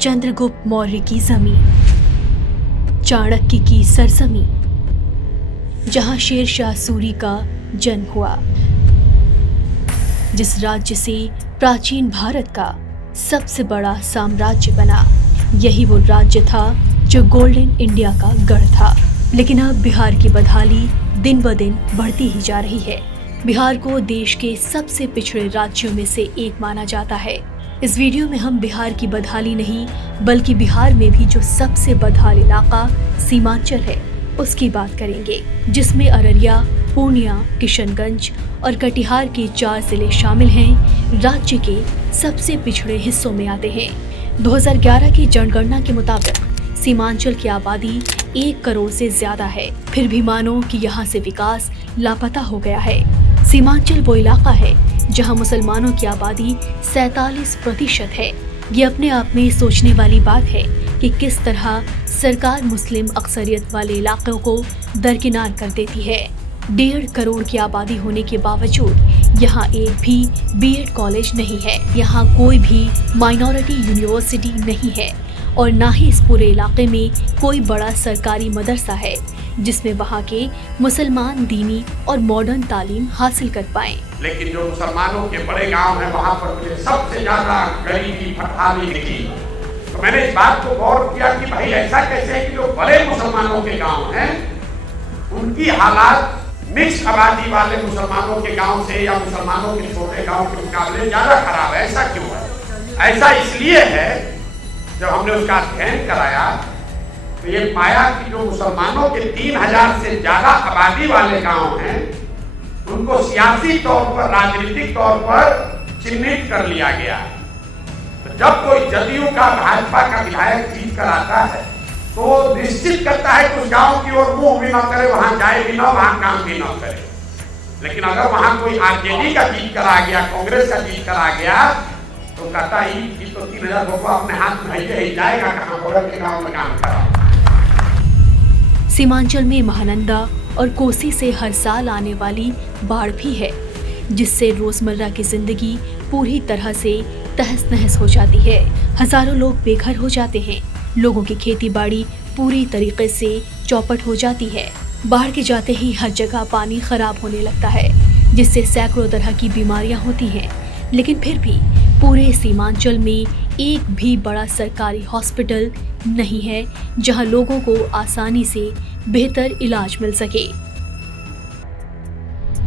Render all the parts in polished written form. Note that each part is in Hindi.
चंद्रगुप्त मौर्य की जमीन, चाणक्य की सरजमी, जहां शेरशाह सूरी का जन्म हुआ, जिस राज्य से प्राचीन भारत का सबसे बड़ा साम्राज्य बना, यही वो राज्य था जो गोल्डन इंडिया का गढ़ था। लेकिन अब बिहार की बदहाली दिन ब दिन बढ़ती ही जा रही है। बिहार को देश के सबसे पिछड़े राज्यों में से एक माना जाता है। इस वीडियो में हम बिहार की बदहाली नहीं, बल्कि बिहार में भी जो सबसे बदहाल इलाका सीमांचल है उसकी बात करेंगे, जिसमें अररिया, पूर्णिया, किशनगंज और कटिहार के 4 जिले शामिल हैं। राज्य के सबसे पिछड़े हिस्सों में आते हैं। 2011 की जनगणना के मुताबिक सीमांचल की आबादी 1 करोड़ से ज्यादा है। फिर भी मानो कि यहाँ से विकास लापता हो गया है। सीमांचल वो इलाका है जहाँ मुसलमानों की आबादी 47% है। ये अपने आप में सोचने वाली बात है कि किस तरह सरकार मुस्लिम अक्सरियत वाले इलाकों को दरकिनार कर देती है। 1.5 करोड़ की आबादी होने के बावजूद यहाँ एक भी बीएड कॉलेज नहीं है। यहाँ कोई भी माइनॉरिटी यूनिवर्सिटी नहीं है और ना ही इस पूरे इलाके में कोई बड़ा सरकारी मदरसा है जिसमें वहाँ के मुसलमान दीनी और मॉडर्न तालीम हासिल कर पाएं। लेकिन जो मुसलमानों के बड़े गांव हैं वहाँ पर मुझे सबसे ज्यादा गरीबी फटहाली दिखी। तो मैंने इस बात को गौर किया कि भाई ऐसा कैसे है कि जो बड़े मुसलमानों के गांव हैं उनकी हालात मिक्स आबादी वाले मुसलमानों के गांव से या मुसलमानों के छोटे गांव के मुकाबले ज्यादा खराब है। ऐसा क्यों है? ऐसा इसलिए है, जब हमने उसका अध्ययन कराया तो ये पाया कि जो मुसलमानों के 3000 से ज्यादा आबादी वाले गांव हैं उनको सियासी तौर पर, राजनीतिक तौर पर चिन्हित कर लिया गया। तो जब कोई जदयू का, भाजपा का विधायक जीत कर आता है तो निश्चित करता है कि उस गांव की ओर मुंह भी न करे, वहां जाए भी न, वहां काम भी न करे। लेकिन अगर वहां कोई आरजेडी का जीत कर आ गया, कांग्रेस का जीत कर आ गया तो कहता ही कि तो 3000 रुपया अपने हाथ में ही जाएगा कहां, बगल के गांव में काम करा। सीमांचल में महानंदा और कोसी से हर साल आने वाली बाढ़ भी है, जिससे रोजमर्रा की जिंदगी पूरी तरह से तहस नहस हो जाती है। हजारों लोग बेघर हो जाते हैं। लोगों की खेती बाड़ी पूरी तरीके से चौपट हो जाती है। बाढ़ के जाते ही हर जगह पानी खराब होने लगता है, जिससे सैकड़ों तरह की बीमारियां होती हैं। लेकिन फिर भी पूरे सीमांचल में एक भी बड़ा सरकारी हॉस्पिटल नहीं है जहां लोगों को आसानी से बेहतर इलाज मिल सके।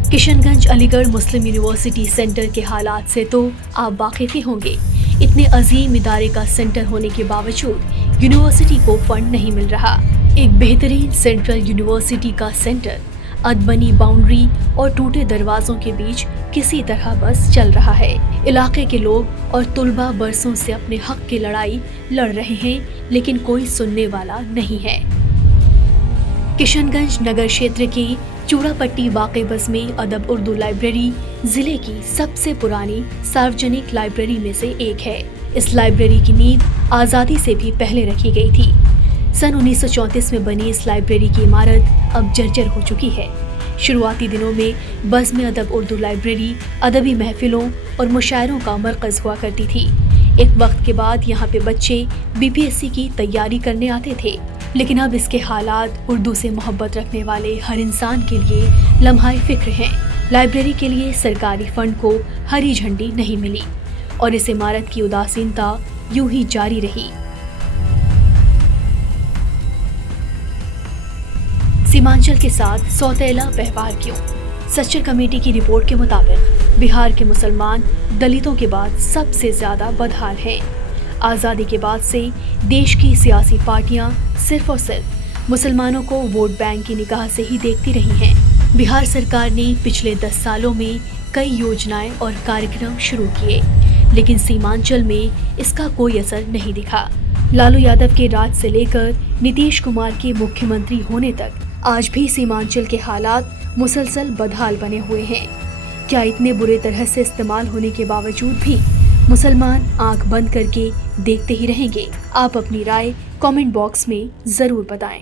किशनगंज अलीगढ़ मुस्लिम यूनिवर्सिटी सेंटर के हालात से तो आप वाकिफ ही होंगे। इतने अजीम इदारे का सेंटर होने के बावजूद यूनिवर्सिटी को फंड नहीं मिल रहा। एक बेहतरीन सेंट्रल यूनिवर्सिटी का सेंटर अदबनी बाउंड्री और टूटे दरवाजों के बीच किसी तरह बस चल रहा है। इलाके के लोग और तुलबा बरसों से अपने हक की लड़ाई लड़ रहे हैं, लेकिन कोई सुनने वाला नहीं है। किशनगंज नगर क्षेत्र की चूड़ापट्टी वाक़े बस में अदब उर्दू लाइब्रेरी जिले की सबसे पुरानी सार्वजनिक लाइब्रेरी में से एक है। इस लाइब्रेरी की नींव आज़ादी से भी पहले रखी गई थी। सन 1934 में बनी इस लाइब्रेरी की इमारत अब जर्जर हो चुकी है। शुरुआती दिनों में बस में अदब उर्दू लाइब्रेरी अदबी महफिलों और मुशायरों का मरकज़ हुआ करती थी। एक वक्त के बाद यहाँ पे बच्चे बीपीएससी की तैयारी करने आते थे, लेकिन अब इसके हालात उर्दू से मोहब्बत रखने वाले हर इंसान के लिए लम्हाए फिक्र हैं। लाइब्रेरी के लिए सरकारी फंड को हरी झंडी नहीं मिली और इस इमारत की उदासीनता यूं ही जारी रही। सीमांचल के साथ सौतेला व्यवहार क्यों? सच्चर कमेटी की रिपोर्ट के मुताबिक बिहार के मुसलमान दलितों के बाद सबसे ज्यादा बदहाल हैं। आज़ादी के बाद से देश की सियासी पार्टियां सिर्फ और सिर्फ मुसलमानों को वोट बैंक की निगाह से ही देखती रही हैं। बिहार सरकार ने पिछले 10 सालों में कई योजनाएं और कार्यक्रम शुरू किए, लेकिन सीमांचल में इसका कोई असर नहीं दिखा। लालू यादव के राज से लेकर नीतीश कुमार के मुख्यमंत्री होने तक आज भी सीमांचल के हालात मुसलसल बदहाल बने हुए हैं। क्या इतने बुरे तरह से इस्तेमाल होने के बावजूद भी मुसलमान आंख बंद करके देखते ही रहेंगे? आप अपनी राय कमेंट बॉक्स में जरूर बताएं।